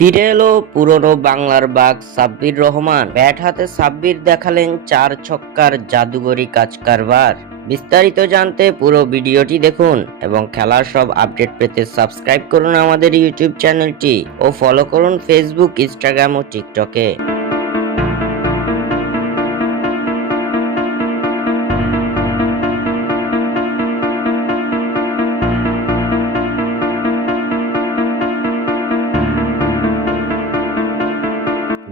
ফিরে এলো পুরনো বাংলার বাঘ সাব্বির রহমান। ব্যাট হাতে সাব্বির দেখালেন 4 ছক্কার জাদুগরি কাজ কারবার। বিস্তারিত জানতে পুরো ভিডিওটি দেখুন এবং খেলার সব আপডেট পেতে সাবস্ক্রাইব করুন আমাদের ইউটিউব চ্যানেলটি ও ফলো করুন ফেসবুক, ইনস্টাগ্রাম ও টিকটকে।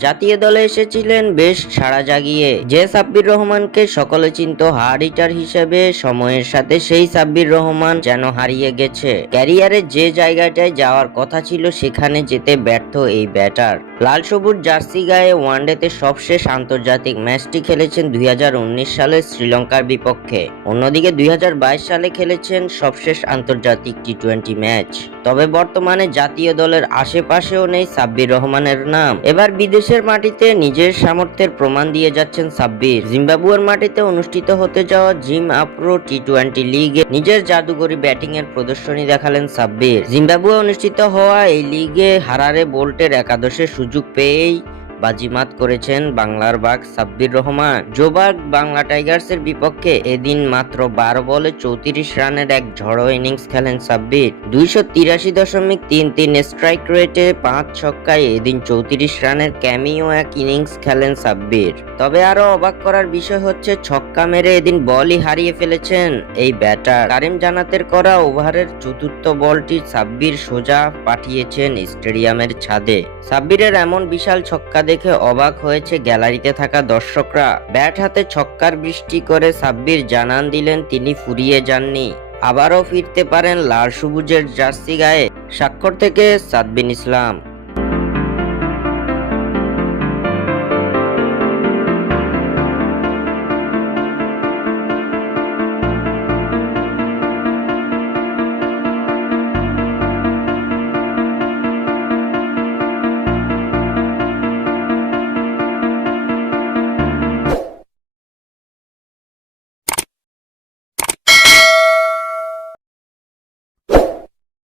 জাতীয় দলে এসেছিলেন বেশ সাড়া জাগিয়ে। যে সাব্বির রহমানকে সকলে চিনত হার্ড হিটার হিসেবে, সময়ের সাথে সেই সাব্বির রহমান যেন হারিয়ে গেছে। ক্যারিয়ারে যে জায়গাটায় যাওয়ার কথা ছিল সেখানে যেতে ব্যর্থ এই ব্যাটার। লাল সবুজ জার্সি গায়ে ওয়ানডেতে সবশেষ আন্তর্জাতিক ম্যাচটি খেলেছেন 2019 সালে শ্রীলঙ্কার বিপক্ষে। অন্যদিকে 2022 সালে খেলেছেন সবশেষ আন্তর্জাতিক টি-20 ম্যাচ। তবে বর্তমানে জাতীয় দলের আশেপাশেও নেই সাব্বির রহমানের নাম। এবার বিদেশের মাটিতে নিজের সামর্থ্যের প্রমাণ দিয়ে যাচ্ছেন সাব্বির। জিম্বাবুয়ের মাটিতে অনুষ্ঠিত হতে যাওয়া জিম আপ্রো টি-20 লিগে নিজের জাদুগরি ব্যাটিং এর প্রদর্শনী দেখালেন সাব্বির। জিম্বাবুয়ে অনুষ্ঠিত হওয়া এই লিগে হারারে বোল্টের একাদশে সুযোগ পেয়েই বাজিমাত করেছেন বাংলার বাঘ সাব্বির রহমান। জোবার্গ বাংলা টাইগার্সের বিপক্ষে এদিন মাত্র 12 বলে 34 রানের এক ঝড়ো ইনিংস খেলেন সাব্বির। 283.33 স্ট্রাইক রেটে 5 ছক্কায় এদিন 34 রানের ক্যামিও এক ইনিংস খেলেন সাব্বির। তবে আরো অবাক করার বিষয় হচ্ছে ছক্কা মেরে এদিন বলই হারিয়ে ফেলেছেন এই ব্যাটার। কারিম জান্নাতের করা ওভারের চতুর্থ বলটি সাব্বির সোজা পাঠিয়েছেন স্টেডিয়ামের ছাদে। সাব্বিরের এমন বিশাল ছক্কা দেখে অবাক হয়েছে গ্যালারিতে থাকা দর্শকরা। ব্যাট হাতে ছক্কার বৃষ্টি করে সাব্বির জানান দিলেন তিনি ফুরিয়ে যাননি, আবারও ফিরতে পারেন লাল সবুজের জার্সি গায়ে। স্বাক্ষর থেকে সাদবিন ইসলাম।